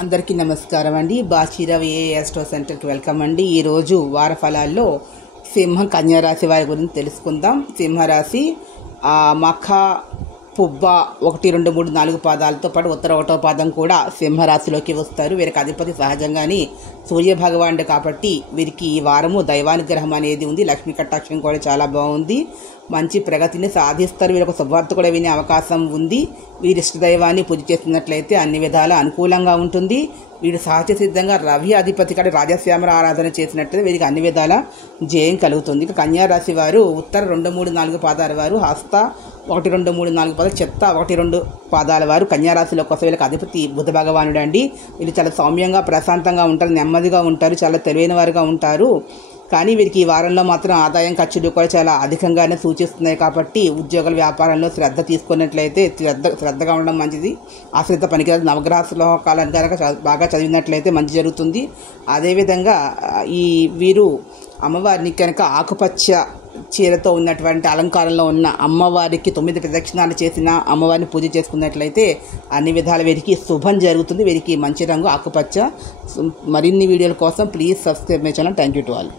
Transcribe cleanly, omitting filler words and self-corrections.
అందరికీ నమస్కారం అండి. బాచీరావు ఏఎస్టో సెంటర్కి వెల్కమ్ అండి. ఈరోజు వార ఫలాల్లో సింహం కన్యా రాశి వారి గురించి తెలుసుకుందాం. సింహరాశి మఖ పుబ్బ 1, 2, 3, 4 పాదాలతో పాటు ఉత్తర 1వ పాదం కూడా సింహరాశిలోకి వస్తారు. వీరికి అధిపతి సహజంగానే సూర్య భగవానుడు కాబట్టి వీరికి ఈ వారము దైవానుగ్రహం అనేది ఉంది. లక్ష్మీ కటాక్షం కూడా చాలా బాగుంది. మంచి ప్రగతిని సాధిస్తారు. వీరు ఒక శుభవార్త కూడా వినే అవకాశం ఉంది. వీరి ఇష్టదైవాన్ని పూజ చేస్తున్నట్లయితే అన్ని విధాల అనుకూలంగా ఉంటుంది. వీరు సహజ సిద్ధంగా రవి అధిపతి కాడ రాజశ్యామర ఆరాధన చేసినట్లయితే వీరికి అన్ని విధాల జయం కలుగుతుంది. ఇక కన్యా రాశి వారు ఉత్తర 2, 3, 4 పాదాల వారు, హస్త 1, 2, 3, 4 పాదాలు, చెత్త 1, 2 పాదాల వారు కన్యారాశిలో కోసం వీళ్ళకి అధిపతి బుధ భగవానుడు అండి. వీళ్ళు చాలా సౌమ్యంగా ప్రశాంతంగా ఉంటారు, నెమ్మదిగా ఉంటారు, చాలా తెలివైన వారుగా ఉంటారు. కానీ వీరికి ఈ వారంలో మాత్రం ఆదాయం ఖర్చులు కూడా చాలా అధికంగానే సూచిస్తున్నాయి. కాబట్టి ఉద్యోగాల వ్యాపారంలో శ్రద్ధ తీసుకున్నట్లయితే శ్రద్ధగా ఉండడం మంచిది. ఆ శ్రద్ధ పనికిరాదు. నవగ్రహ శ్లోకాలను కనుక బాగా చదివినట్లయితే మంచి జరుగుతుంది. అదేవిధంగా వీరు అమ్మవారిని కనుక ఆకుపచ్చ చీరతో ఉన్నటువంటి అలంకారంలో ఉన్న అమ్మవారికి 9 ప్రదక్షిణాలు చేసిన అమ్మవారిని పూజ చేసుకున్నట్లయితే అన్ని విధాల వీరికి శుభం జరుగుతుంది. వీరికి మంచి రంగు ఆకుపచ్చ. మరిన్ని వీడియోల కోసం please subscribe my channel. Thank you to all.